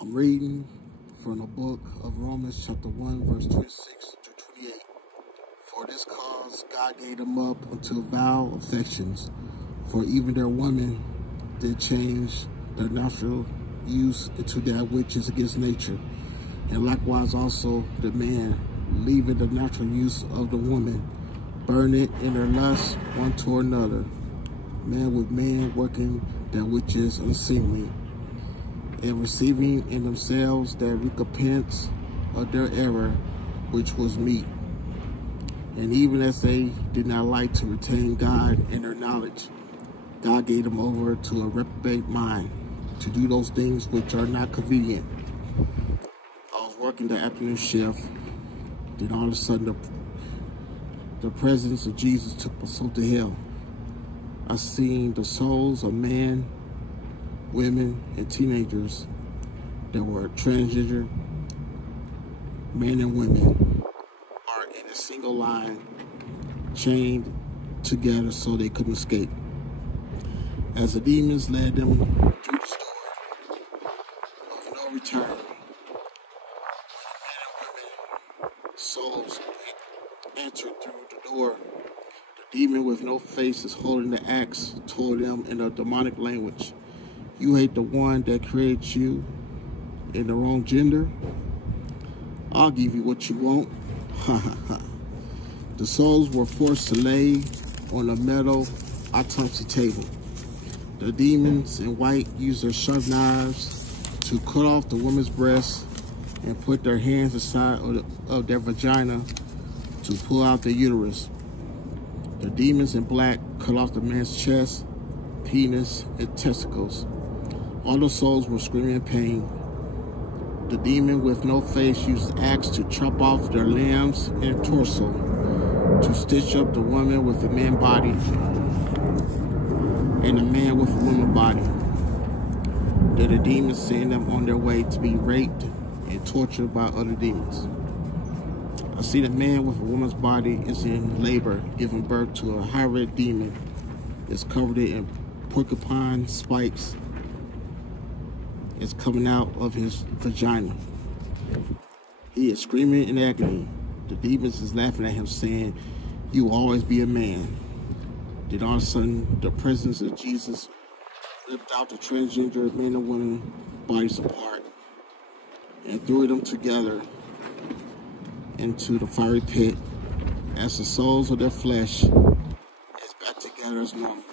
I'm reading from the book of Romans chapter 1, verse 26 to 28. For this cause God gave them up unto vile affections, for even their women did change their natural use into that which is against nature. And likewise also the man, leaving the natural use of the woman, burn it in their lust one toward another, man with man working that which is unseemly, and receiving in themselves that recompense of their error which was meet. And even as they did not like to retain God in their knowledge, God gave them over to a reprobate mind to do those things which are not convenient. I was working the afternoon shift, then all of a sudden the presence of Jesus took my soul to hell. I seen the souls of men, women, and teenagers that were transgender, men and women, are in a single line, chained together so they couldn't escape. As the demons led them through the store of no return, men and women, souls entered through the door. The demon with no face is holding the axe toward them in a demonic language. You hate the one that created you in the wrong gender? I'll give you what you want. Ha ha ha. The souls were forced to lay on a metal autopsy table. The demons in white used their sharp knives to cut off the woman's breast and put their hands inside of their vagina to pull out the uterus. The demons in black cut off the man's chest, penis, and testicles. All the souls were screaming in pain. The demon with no face used the axe to chop off their limbs and torso, to stitch up the woman with a man body and a man with a woman body. Then the demons sent them on their way to be raped and tortured by other demons. I see the man with a woman's body is in labor, giving birth to a high-red demon. It's covered in porcupine spikes. It's coming out of his vagina. He is screaming in agony. The demons is laughing at him, saying, "You will always be a man." Then all of a sudden, the presence of Jesus ripped out the transgender men and women bodies apart and threw them together into the fiery pit, as the souls of their flesh is back together as normal.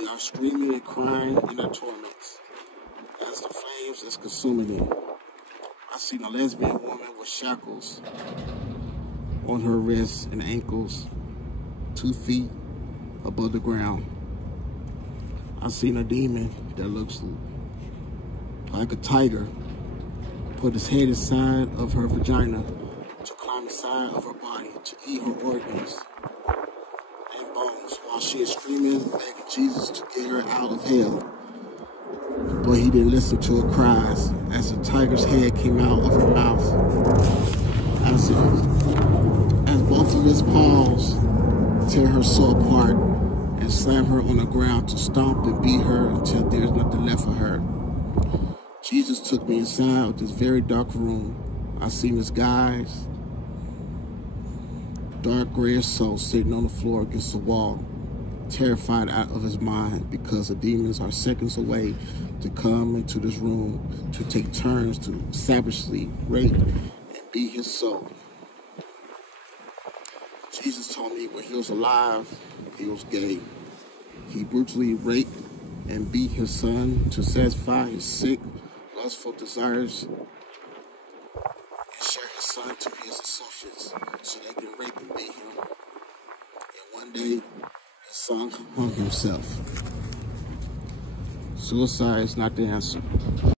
They are screaming and crying in their torments as the flames is consuming them. I seen a lesbian woman with shackles on her wrists and ankles, 2 feet above the ground. I seen a demon that looks like a tiger put his head inside of her vagina to climb inside of her body to eat her organs and bones while she is screaming, begging Jesus to get her out of hell. But he didn't listen to her cries as the tiger's head came out of her mouth. As both of his paws tear her soul apart and slam her on the ground to stomp and beat her until there's nothing left of her. Jesus took me inside of this very dark room. I seen this guy's dark grayish soul sitting on the floor against the wall, terrified out of his mind because the demons are seconds away to come into this room to take turns to savagely rape and beat his soul. Jesus told me when he was alive, he was gay. He brutally raped and beat his son to satisfy his sick, lustful desires and share his son to his associates so they can rape and beat him. And one day, his son hung himself. Suicide is not the answer.